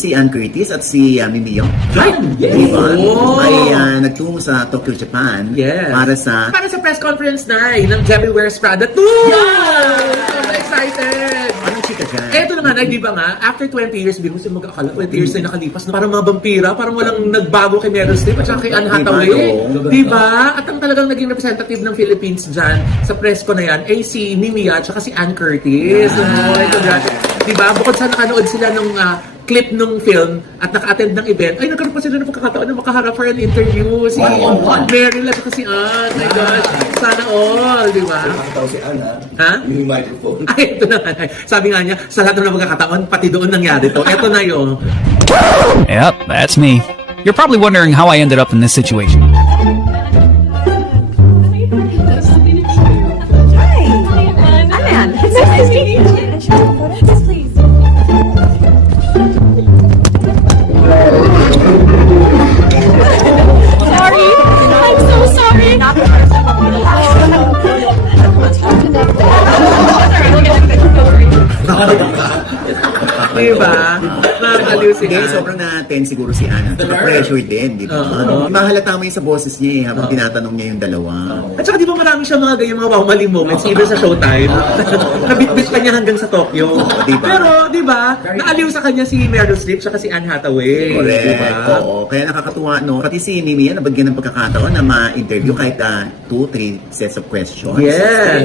si Ann Curtis at si Mimi Young. Ay! Yes! Diba? Oh! Ay nagtungo sa Tokyo, Japan. Yes. Para sa press conference na ng Jemmy Wears Prada 2! I'm excited! anong chika dyan? Eto naman ay, di ba nga, after 20 years, bigla mo mag-akala, 20 years na nakalipas na parang mga vampira, parang walang nagbago kay Meryl Streep at saka kay Anne Hathaway. Diba? Di ba? At ang talagang naging representative ng Philippines dyan sa press ko na yan ay si Mimi at saka si Ann Curtis. Di ba? Bukod sa nakanood sila nung clip nung film at naka-attend ng event, ay nagkaroon pa sila ng pagkakataon na makaharap for an interview. Si Meryl at saka si Anne. My God. Sana all, di ba? Nakakatawa si Ana. Ha? Yung microphone. Ay, ito na. Sabi nga niya, sa lahat ng pagkakataon, pati doon nangyari to. Ito na yun. Yep, that's me. You're probably wondering how I ended up in this situation. Alan, it's nice to meet you. Yes, please. Sorry. I'm so sorry. Diba? Nakakaliw si Hindi, Anne. sobrang na-tense siguro si Anna. Pressure din, di ba? Mahalata mo yun sa boses niya habang tinatanong niya yung dalawa. At saka di ba marami siya mga ganyan mga wow-mali moments even sa Showtime. Nabitbit pa niya hanggang sa Tokyo. Diba? Pero di ba, naaliw sa kanya si Meryl Streep at si Anne Hathaway. Correct. Diba? Oo. Kaya nakakatuwa, no? Pati si Mimi yan, nabagyan ng pagkakataon na ma-interview kahit 2-3 sets of questions. Yes.